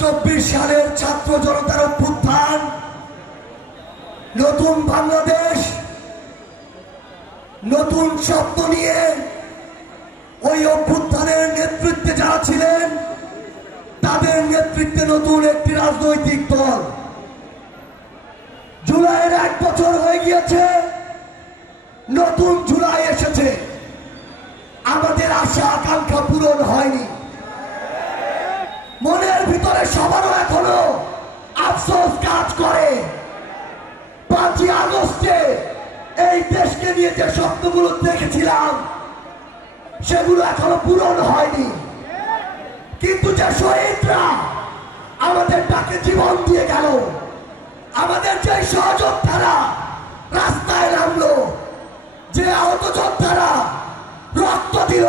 2024 সালের ছাত্র জনতার অভ্যুত্থান, নতুন বাংলাদেশ, নতুন স্বপ্ন নিয়ে ওই অভ্যুত্থানের নেতৃত্বে যারা ছিলেন তাদের নেতৃত্বে নতুন একটি রাজনৈতিক দল। জুলাইয়ের 1 বছর হয়ে গিয়েছে, নতুন জুলাই এসেছে, আমাদের আশা আকাঙ্ক্ষা পূরণ হয়নি। মনের ভিতরে সবারও এখনো আফসোস কাজ করে। 5ই আগস্টে এই দেশকে নিয়ে যে স্বপ্নগুলো দেখেছিলাম সেগুলো এখনো পূরণ হয়নি, কিন্তু যে শহীদরা আমাদের ডাকে জীবন দিয়ে গেল, আমাদের যে সহযোদ্ধারা রাস্তায় নামলো, যে আহত যোদ্ধারা রক্ত দিল,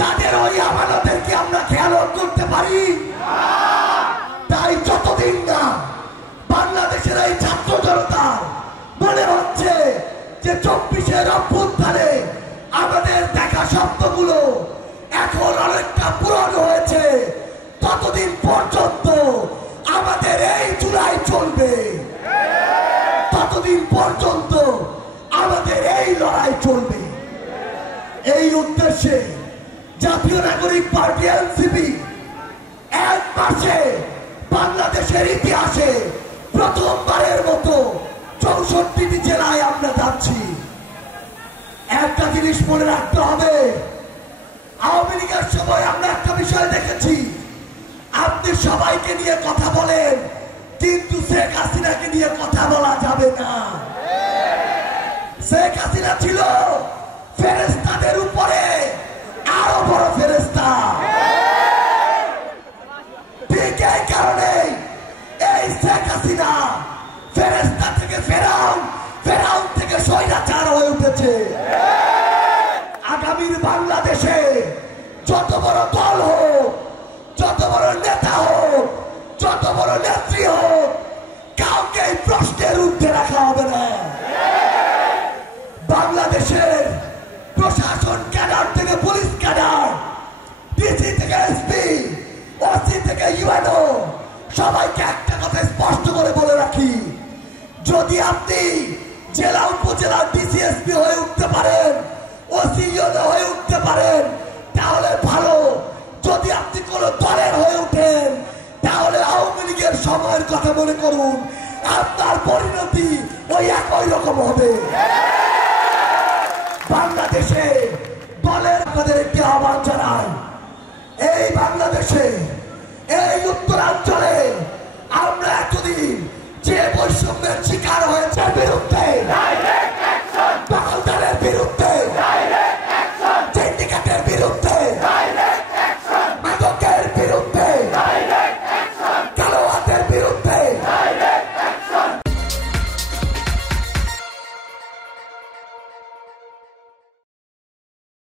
তাদের ওই আমানতের কি আমরা খেয়াল করতে পারি? তাই যতদিন না বাংলাদেশের এই ছাত্র জনতা মনে হচ্ছে যে 24-এর অভ্যুত্থানে আমাদের দেখা স্বপ্নগুলো এখন অনেকটা পূরণ হয়েছে, ততদিন পর্যন্ত আমাদের এই জুলাই চলবে, ততদিন পর্যন্ত আমাদের এই লড়াই চলবে। এই উদ্দেশ্যে জাতীয় নাগরিক পার্টি এনসিপি 1 মাসে বাংলাদেশের ইতিহাসে প্রথমবারের মতো 64টি জেলায় আমরা যাচ্ছি। একটা জিনিস মনে রাখতে হবে, আওয়ামী লীগের সময় আমরা একটা বিষয় দেখেছি, আপনি সবাইকে নিয়ে কথা বলেন কিন্তু শেখ হাসিনাকে নিয়ে কথা বলা যাবে না। শেখ হাসিনা ছিল ফেরেশতাদের উপরে আরো বড় ফেরেশতা। ঠিক এই কারণে এই শেখ হাসিনা ফেরেশতা থেকে ফেরাউন, ফেরাউন থেকে স্বৈরাচার হয়ে উঠেছে। আগামীর বাংলাদেশে যত বড় দল হোক, যত বড় নেতা হোক, যত বড় নেত্রী হোক, কাউকে এই প্রশ্নের ঊর্ধ্বে রাখা হবে না। বাংলাদেশের প্রশাসন ক্যাডার থেকে পুলিশ ক্যাডার, ডিসি থেকে এসপি, ওসি থেকে ইউএনও, সবাইকে একটা কথা স্পষ্ট করে বলে রাখি, যদি আপনি জেলা উপজেলার ডিসি এসপি হয়ে উঠতে পারেন, ওসি ইউএনও হয়ে উঠতে পারেন, তাহলে ভালো। যদি আপনি কোন দলের হয়ে উঠেন তাহলে আওয়ামী লীগের সময়ের কথা মনে করুন, আপনার পরিণতি ওই একই রকম হবে। বাংলাদেশে দলের আপনাদের একটি আহ্বান জানাই, এই বাংলাদেশে